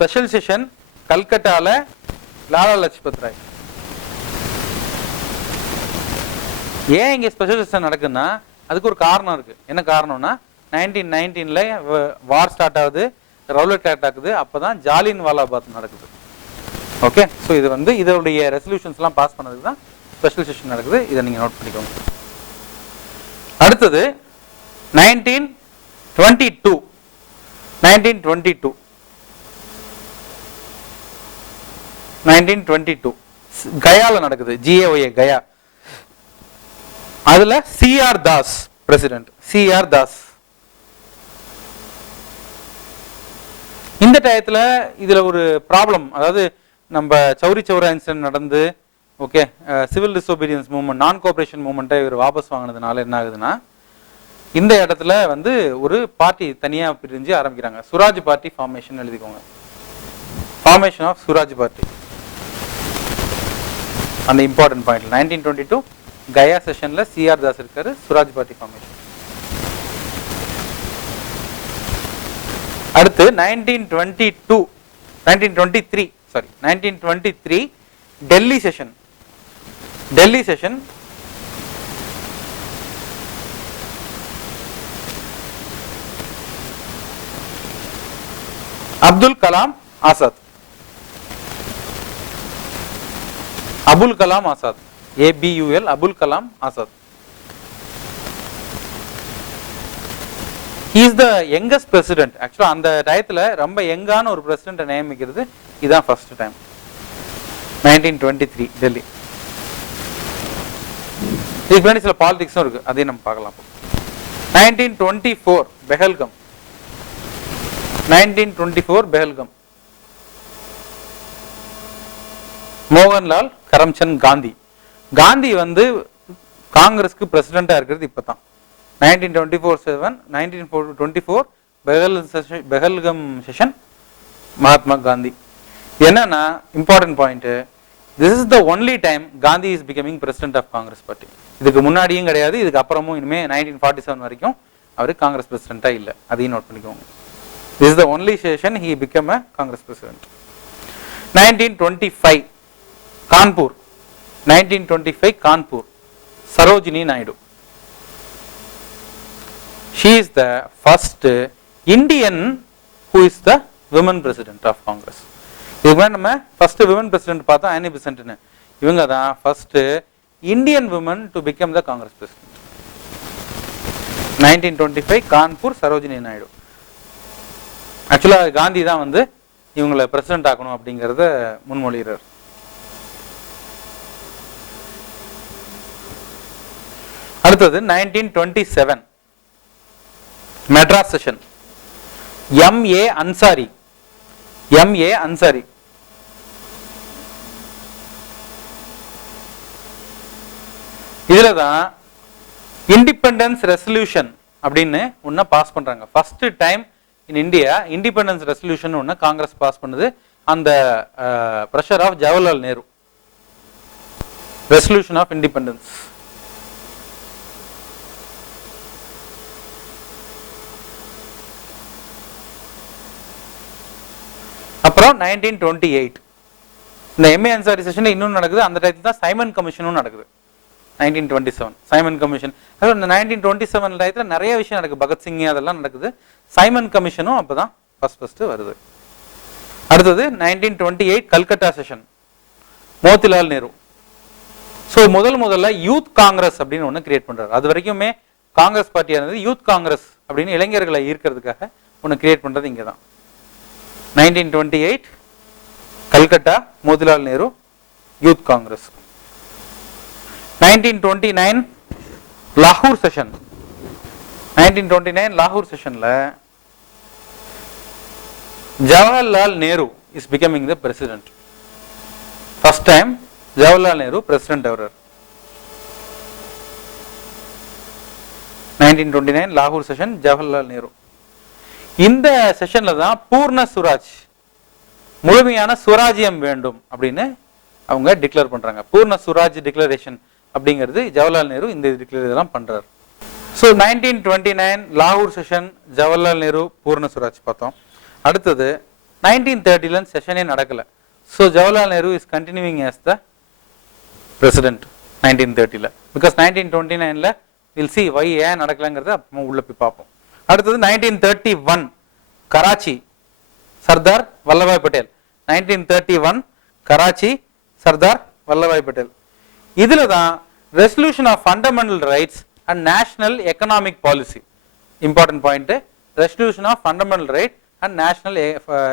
Special session கல்கட்டால லாலா லஜ்பத் ராய். ஏன் இங்க ஸ்பெஷல் செஷன் நடக்குதுன்னா அதுக்கு ஒரு காரணம் இருக்கு. என்ன காரணம்னா 1919ல வார் ஸ்டார்ட் ஆகுது, ரவுலட் ஆக்ட் ஆகுது, அப்பதான் ஜாலியன் வாலாபாத் நடக்குது. ஓகே, ஸோ இது வந்து இதோடைய ரெசல்யூஷன்ஸ்லாம் பாஸ் பண்ணதுக்கு தான் ஸ்பெஷல் செஷன் நடக்குது. இதை நீங்க நோட் பண்ணிக்கோங்க. அடுத்தது 1922 கயால நடக்குது. GAOA கயா. அதுல CR Das president. CR Das. இந்த டயத்துல இதுல ஒரு ப்ராப்ளம், அதாவது நம்ம சௌரி சௌரா இன்சிடென்ட் நடந்து okay civil disobedience movement, non cooperation மூவ்மெண்ட்டை இவர் வாபஸ் வாங்கினதுனால என்ன ஆகுதுன்னா இந்த இடத்துல வந்து ஒரு பார்ட்டி தனியா பிரிஞ்சு ஆரம்பிக்கிறாங்க. சுராஜ் பார்ட்டி ஃபார்மேஷன் எழுதிக்கோங்க. Formation of Swaraj party. அந்த இம்பார்ட்டன்ட் பாயிண்ட் 1922 கயா செஷன்ல CR தாஸ் இருக்காரு, சுராஜ் பார்ட்டி ஃபார்மேஷன். அடுத்து 1923 Delhi session. Abdul Kalam Azad. Abul Kalam Azad, ABUL, Abul Kalam Azad. He is the youngest president. Actually அந்த டயத்துல ரொம்ப யங்கான ஒரு பிரசிடென்ட் நியமிக்கிறது இதான் ஃபர்ஸ்ட் டைம். 1923 டெல்லி. இதுக்கு முன்னாடி சில பாலிடிக்ஸும் இருக்கு, அதையும் நம்ம பார்க்கலாம். 1924 பெஹல்கம். 1924 பெஹல்கம். மோகன்லால் கரம்சந்த் காந்தி. காந்தி வந்து காங்கிரஸ்க்கு பிரசிடென்டா இருக்கிறது இப்பதான். 1924 பெஹல்கம் செஷன் மகாத்மா காந்தி. என்னன்னா important point, this is the only time Gandhi is becoming president of Congress party. இதுக்கு முன்னாடியும் கிடையாது, இதுக்கு அப்புறமும் இனிமே 1947 வரைக்கும் அவர் காங்கிரஸ் பிரசிடென்டா இல்லை. அதையும் நோட் பண்ணிக்கோங்க. This is the only session he become a Congress president. 1925 Kanpur. 1925 Kanpur Sarojini Naidu. She is the first Indian who is the women president of Congress. இதுக்கு நம்ம ஃபர்ஸ்ட் விமன் பிரசிடென்ட் பார்த்தா ஆனி பெசன்ட்னு. இவங்க தான் first Indian women to become the Congress president. 1925 Kanpur Sarojini Naidu. ஆக்சுவலா காந்தி தான் வந்து இவங்களை president ஆக்கணும் அப்படிங்கறத முன்மொழிகிறார். அடுத்தது 1927 மெட்ராஸ் செஷன். MA அன்சாரி. இதுலதான் இண்டிபெண்டன்ஸ் ரெசல்யூஷன் அப்படின்னு ஒன்ன பாஸ் பண்றாங்க. First time in India independence resolution ஒன்னு காங்கிரஸ் பாஸ் பண்ணுது. அந்த pressure of Jawaharlal Nehru. Resolution of independence. அப்புறம் 1928 இந்த MA அன்சாரி செஷன்ல இன்னும் நடக்குது. அந்த டைத்துல தான் சைமன் கமிஷனும் நடக்குது. 1927 சைமன் கமிஷன். இந்த 1927 டயத்துல நிறைய விஷயம் நடக்குது. பகத்சிங் அதெல்லாம் நடக்குது. சைமன் கமிஷனும் அப்பதான் ஃபர்ஸ்ட் வருது. அடுத்தது 1928 கல்கட்டா செஷன். மோதிலால் நேரு. ஸோ முதல்ல யூத் காங்கிரஸ் அப்படின்னு ஒன்று கிரியேட் பண்றாரு. அது வரைக்குமே காங்கிரஸ் பார்ட்டியா இருந்தது. யூத் காங்கிரஸ் அப்படின்னு இளைஞர்களை ஈர்க்கிறதுக்காக ஒன்று கிரியேட் பண்றது இங்கே தான். 1928 கல்கட்டா மோதிலால் நேரு யூத் காங்கிரஸ். 1929 லாகூர் செஷன். 1929 லாகூர் செஷன்ல Jawaharlal Nehru is becoming the president. First time Jawaharlal Nehru president ஆகிறார். 1929 லாகூர் செஷன் ஜவஹர்லால் நேரு. இந்த செஷன்ல தான் பூர்ண சுராஜ், முழுமையான சுவராஜ்யம் வேண்டும் அப்படின்னு அவங்க டிக்ளேர் பண்றாங்க. பூர்ண சுராஜ் டிக்ளரேஷன் அப்படிங்கிறது ஜவஹர்லால் நேரு இந்த இதெல்லாம் பண்றாரு. ஸோ 1929 லாகூர் செஷன், ஜவஹர்லால் நேரு, பூர்ண சுராஜ் பார்த்தோம். அடுத்தது 1930 செஷனே நடக்கல. So Jawaharlal Nehru is continuing as the president 1930 because 1929 வில் சி வை ஏன் நடக்கலங்கிறத அப்புறமா உள்ள போய் பார்ப்போம். அடுத்தது 1931 கராச்சி சர்தார் வல்லபாய் பட்டேல். 1931 கராச்சி சர்தார் வல்லபாய் பட்டேல். இதுல தான் resolution of fundamental rights and national economic policy important point. Resolution of fundamental right and national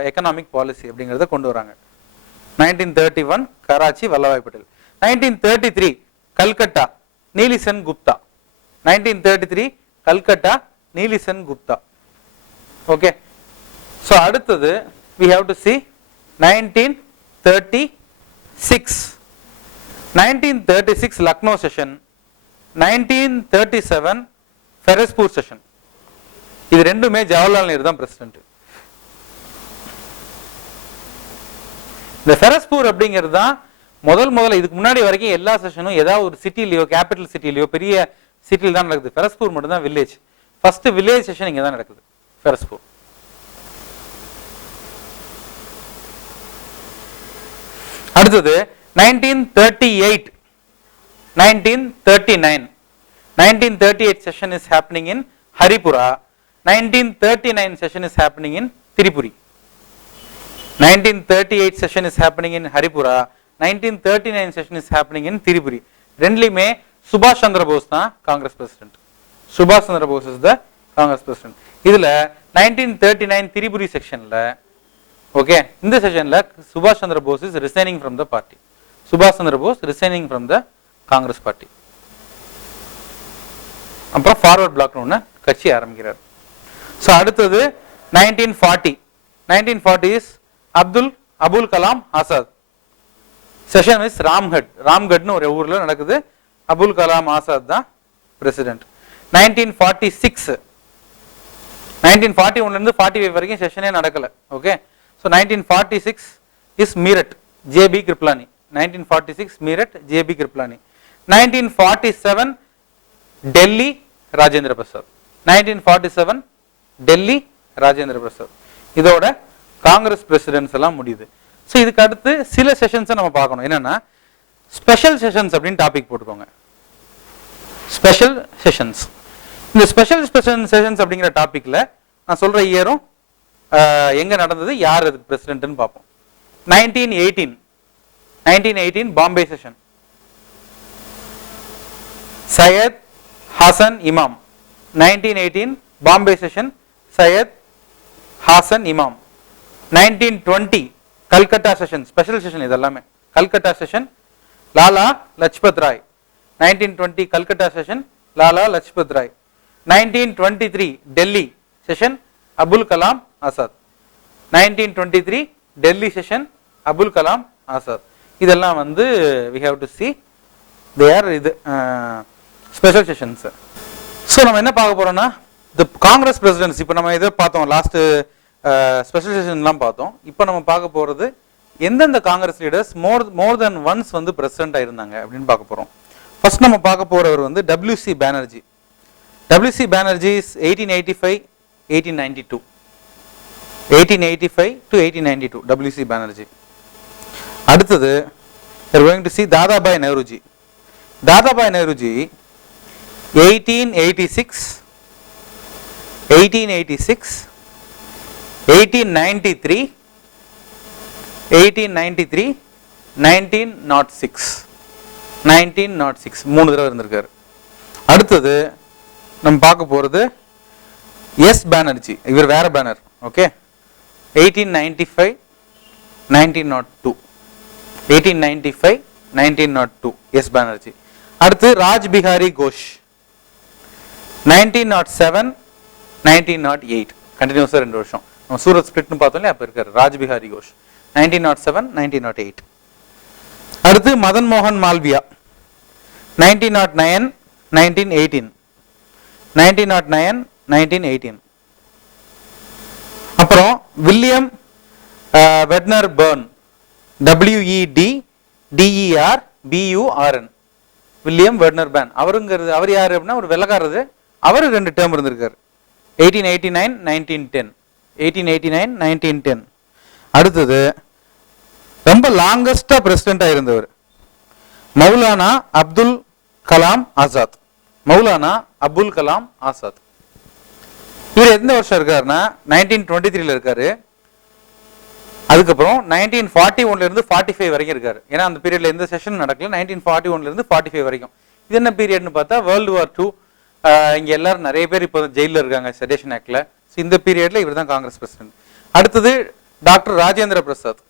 economic policy அப்படிங்கிறத கொண்டு வராங்க. 1931 கராச்சி வல்லபாய் பட்டேல். 1933 கல்கட்டா நீலிசன் குப்தா. 1933 கல்கட்டா நீலிசன் குப்தா. ஓகே, ஸோ அடுத்தது we have to see 1936. 1936 Lucknow session. 1937 Faizpur session. இது ரெண்டுமே ஜவஹர்லால் நேரு தான் பிரசிடென்ட். இந்த ஃபெரஸ்பூர் அப்படிங்கிறது தான் முதல்ல இதுக்கு முன்னாடி வரைக்கும் எல்லா செஷனும் ஏதாவது ஒரு சிட்டிலையோ கேபிட்டல் சிட்டிலையோ பெரிய சிட்டியில் தான் நடக்குது. ஃபெரஸ்பூர் மட்டும் தான் வில்லேஜ். ஃபர்ஸ்ட் வில்லேஜ் செஷன் இங்க தான் நடக்குது ஃபெரஸ்பூர். அடுத்தது 1938 1939 1938 session is happening in Haripura. 1939 session is happening in Tirupuri. 1938 session is happening in Haripura. 1939 session is happening in Tirupuri. ரெண்டுலயுமே சுபாஷ் சந்திர போஸ் தான் காங்கிரஸ் பிரசிடென்ட். சுபாஷ் Chandra Bose is the Congress president. இதுல 1939 திரிபுரி செக்ஷன்ல ஓகே இந்த செஷன்ல சுபாஷ் Chandra Bose is resigning from the party. சுபாஷ் Chandra Bose resigning from the Congress party. அப்புறம் forward black ஒன்று கட்சி ஆரம்பிக்கிறார். ஸோ அடுத்தது 1940 1940 is Abul Kalam Azad. Session is Ramgarh. ராம்கட்னு ஒரு ஊர்ல நடக்குது. அபுல் கலாம் ஆசாத் தான் பிரசிடென்ட். 1946 1941 இருந்து 45 வரைக்கும் செஷனே நடக்கல. Okay, so 1946 is Meerut J B Kripalani. 1946 Meerut J B Kripalani. 1947 Delhi Rajendra Prasad. 1947 Delhi Rajendra Prasad. இதோட காங்கிரஸ் பிரசிடென்ட்ஸ் எல்லாம் முடியுது. ஸோ இதுக்கு அடுத்து சில செஷன்ஸை நம்ம பார்க்கணும். என்னன்னா ஸ்பெஷல் செஷன்ஸ் அப்படின்னு டாபிக் போட்டுக்கோங்க. Special sessions. இந்த ஸ்பெஷல் செஷன்ஸ் அப்படிங்கிற டாபிக்ல நான் சொல்ற இயரும் எங்க நடந்தது, யார் அதுக்கு பிரசிடென்ட்னு பார்ப்போம். 1918 பாம்பே செஷன். சையத் ஹாசன் இமாம். 1918 பாம்பே செஷன், சையத் ஹாசன் இமாம். 1920 கல்கட்டா செஷன். ஸ்பெஷல் செஷன் இதெல்லாமே. Calcutta session Lala Lajpat Rai. 1920 Calcutta session Lala Lajpat Rai. 1923 Delhi session Abul Kalam Azad. 1923 Delhi session Abul Kalam Azad. இதெல்லாம் வந்து we have to see they are இது ஸ்பெஷல் செஷன்ஸ். ஸோ நம்ம என்ன பார்க்க போறோம்னா the காங்கிரஸ் பிரசிடென்ட்ஸ். இப்போ நம்ம இதை பார்த்தோம், லாஸ்ட் ஸ்பெஷல் செஷன்லாம் பார்த்தோம். இப்போ நம்ம பார்க்க போறது எந்தெந்த காங்கிரஸ் லீடர்ஸ் மோர் தென் ஒன்ஸ் வந்து பிரசிடென்ட் ஆயிருந்தாங்க அப்படின்னு பார்க்க போறோம். ஃபர்ஸ்ட் நம்ம பார்க்க போறவர் வந்து WC Banerjee. WC Banerjee is 1885 1892. 1885 to 1892 WC Banerjee. அடுத்தது we are going to see Dadabhai நெஹ்ருஜி. Dadabhai நெஹ்ருஜி 1886 1886 1893 1893 1906 1906 மூணு தடவை இருந்திருக்காரு. அடுத்தது நம்ம பார்க்க போறது எஸ் பானர்ஜி. இவர் வேற பேனர். Okay, 1895 1902 1895 1902 S Banerjee. அடுத்து ராஜ் பிஹாரி கோஷ் 1907 1908. கண்டினியூஸா 2 வருஷம். நம்ம சூரத் ஸ்பிளிட்னு பார்த்தோம்ல, அப்ப இருக்காரு ராஜ் பிஹாரி கோஷ் 1907 1908. அடுத்து மதன் மோகன் மால்வியா 1909 1918 1909 1918. அப்புறம் William Wedderburn WEDDERBURN. William Wedderburn. அவர் யாரு அப்படின்னா ஒரு வெள்ளக்காரரு. அவரு 2 டேர்ம் இருந்திருக்காரு. 1889 1910 1889 1910. அடுத்தது ரொம்ப லாங்கஸ்டா பிரசிடென்டா இருந்தவர் மௌலானா அப்துல் கலாம் ஆசாத். மௌலானா அப்துல் கலாம் ஆசாத் இவர் எந்த வருஷம் இருக்காருன்னா 1923 இருக்காரு. அதுக்கப்புறம் 1941 இருந்து 45 வரைக்கும் இருக்காரு. ஏன்னா அந்த பீரியட்ல எந்த செஷன் நடக்கல. 1941 இருந்து 45 வரைக்கும். இது என்ன பீரியட்னு பார்த்தா வேர்ல்டு வார் 2. இங்க எல்லாரும் நிறைய பேர் இப்போ ஜெயில இருக்காங்க செடேஷன் ஆக்ட்ல. இந்த பீரியட்ல இவர் தான் காங்கிரஸ் பிரசிடென்ட். அடுத்தது டாக்டர் ராஜேந்திர பிரசாத்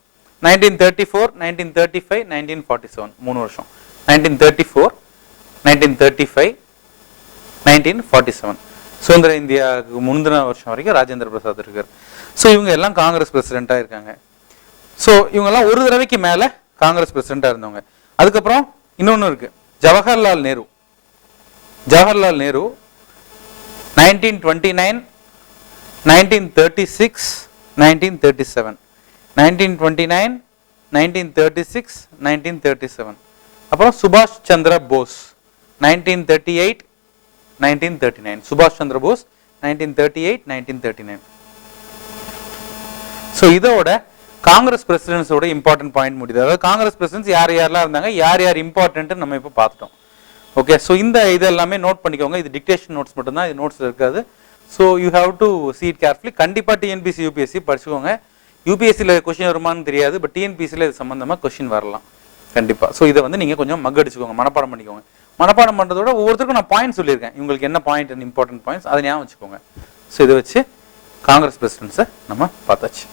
1934, 1935, 1947 3 வருஷம். 1934, 1935, 1947 சுதந்திர இந்தியாவுக்கு முந்தின வருஷம் வரைக்கும் ராஜேந்திர பிரசாத் இருக்காரு. ஸோ இவங்க எல்லாம் காங்கிரஸ் பிரசிடென்டா இருக்காங்க. ஸோ இவங்க எல்லாம் ஒரு தடவைக்கு மேல காங்கிரஸ் பிரசிடென்டா இருந்தவங்க. அதுக்கப்புறம் இன்னொன்னு இருக்கு ஜவஹர்லால் நேரு. ஜவஹர்லால் நேரு 1929, 1936, 1937 1929, 1936, 1937 அப்புறம் சுபாஷ் சந்திர போஸ் 1938, 1939 சுபாஷ் சந்திர போஸ் 1938, 1939. ஸோ இதோட காங்கிரஸ் பிரசிடென்ட்ஸோட இம்பார்ட்டன்ட் பாயிண்ட் முடியுது. அதாவது காங்கிரஸ் பிரசிடென்ட்ஸ் யார் யாரெல்லாம் இருந்தாங்க, யார் யார் இம்பார்ட்டன்ட் நம்ம இப்போ பார்த்துட்டோம். ஓகே, ஸோ இந்த இதெல்லாமே நோட் பண்ணிக்கோங்க. இது டிக்டேஷன் நோட்ஸ் மட்டும்தான், இது நோட்ஸ் இருக்காது. So you have to see it carefully. கண்டிப்பாக டிஎன்பிசி யூபிஎஸ்சி படிச்சுக்கோங்க. யூபிஎஸ்சியில் கொஸ்டின் வருமானு தெரியாது, பட் டிஎன்பிசியில் இது சம்மந்தமாக கொஸ்டின் வரலாம் கண்டிப்பாக. ஸோ இதை வந்து நீங்கள் கொஞ்சம் அடிச்சுக்கோங்க, மனப்பாடம் பண்ணிக்கோங்க. மனப்பாடம் பண்ணுறதோட ஒவ்வொருத்தருக்கும் நான் பாயிண்ட் சொல்லியிருக்கேன், உங்களுக்கு என்ன பாயிண்ட் இம்பார்ட்டன்ட் பாயிண்ட்ஸ் அதை ஞாபகம் வச்சுக்கோங்க. ஸோ இதை வச்சு காங்கிரஸ் பிரசிடென்ட்ஸை நம்ம பார்த்தாச்சு.